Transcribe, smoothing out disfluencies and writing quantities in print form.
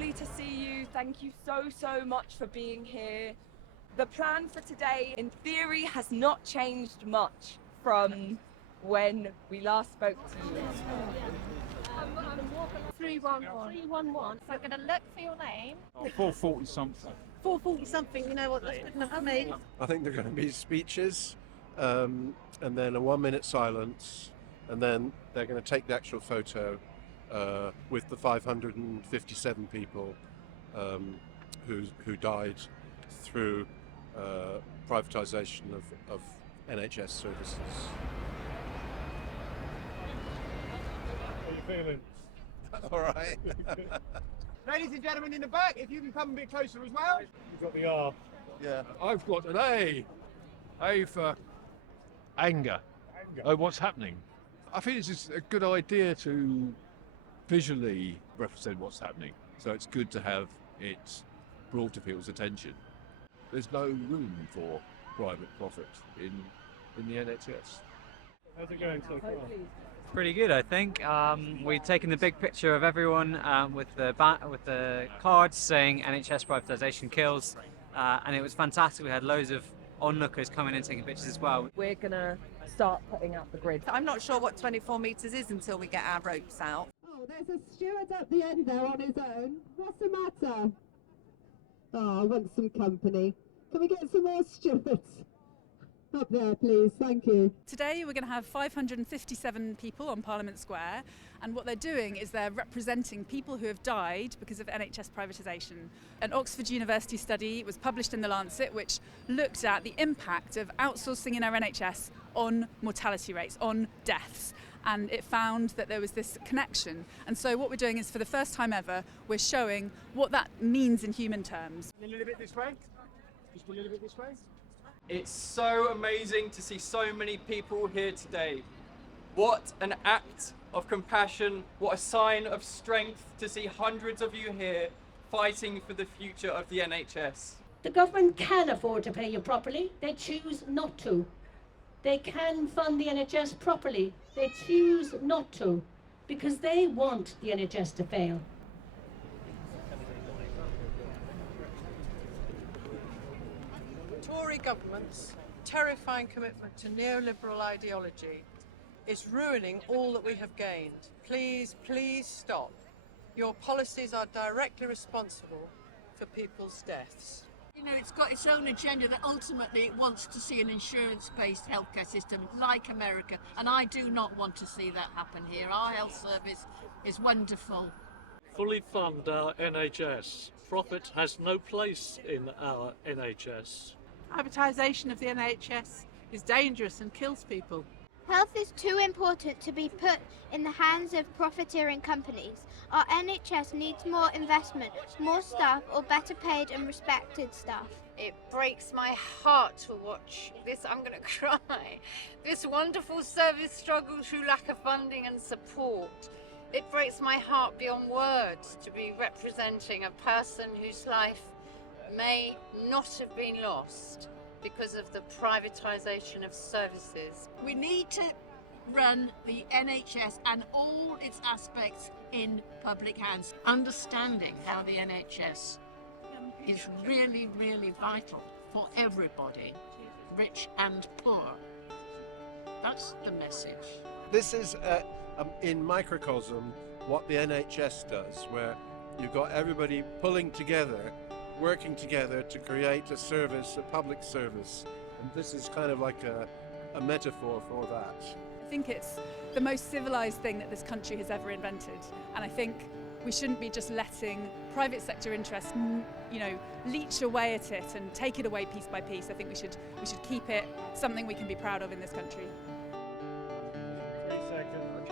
lovely to see you. Thank you so much for being here. The plan for today, in theory, has not changed much from when we last spoke to you. 311. 311. So I'm going to look for your name. 440 something. 440 something, you know what, that's good enough for me. I think there are going to be speeches and then a 1 minute silence, and then they're going to take the actual photo with the 557 people who died through privatisation of NHS services. How are you feeling? All right. Ladies and gentlemen in the back, if you can come a bit closer as well. You've got the R. Yeah. I've got an A. A for anger. Oh, what's happening? I think it's just a good idea to visually represent what's happening. So it's good to have it brought to people's attention. There's no room for private profit in the NHS. How's it going so far? Pretty good, I think. We've taken the big picture of everyone with the cards saying NHS privatisation kills, and it was fantastic. We had loads of onlookers coming in taking pictures as well. We're going to start putting out the grid. I'm not sure what 24 metres is until we get our ropes out. Oh, there's a steward up the end there on his own. What's the matter? Oh, I want some company. Can we get some more stewards? Up there, please. Thank you. Today we're going to have 557 people on Parliament Square, and what they're doing is they're representing people who have died because of NHS privatisation. An Oxford University study was published in The Lancet which looked at the impact of outsourcing in our NHS on mortality rates, on deaths, and it found that there was this connection. And so what we're doing is, for the first time ever, we're showing what that means in human terms. A little bit this way. Just a little bit this way. It's so amazing to see so many people here today. What an act of compassion, what a sign of strength to see hundreds of you here fighting for the future of the NHS. The government can afford to pay you properly, they choose not to. They can fund the NHS properly, they choose not to, because they want the NHS to fail. Tory government's terrifying commitment to neoliberal ideology is ruining all that we have gained. Please, please stop. Your policies are directly responsible for people's deaths. You know, it's got its own agenda that ultimately it wants to see an insurance-based healthcare system like America, and I do not want to see that happen here. Our health service is wonderful. Fully fund our NHS. Profit has no place in our NHS. Privatisation of the NHS is dangerous and kills people. Health is too important to be put in the hands of profiteering companies. Our NHS needs more investment, more staff, or better paid and respected staff. It breaks my heart to watch this, I'm going to cry, this wonderful service struggle through lack of funding and support. It breaks my heart beyond words to be representing a person whose life may not have been lost because of the privatisation of services. We need to run the NHS and all its aspects in public hands, understanding how the NHS is really, really vital for everybody, rich and poor. That's the message. This is, in microcosm, what the NHS does, where you've got everybody pulling together, working together to create a service, a public service. And this is kind of like a metaphor for that. I think it's the most civilised thing that this country has ever invented, and I think we shouldn't be just letting private sector interests, leech away at it and take it away piece by piece. I think we should keep it something we can be proud of in this country. 3 seconds.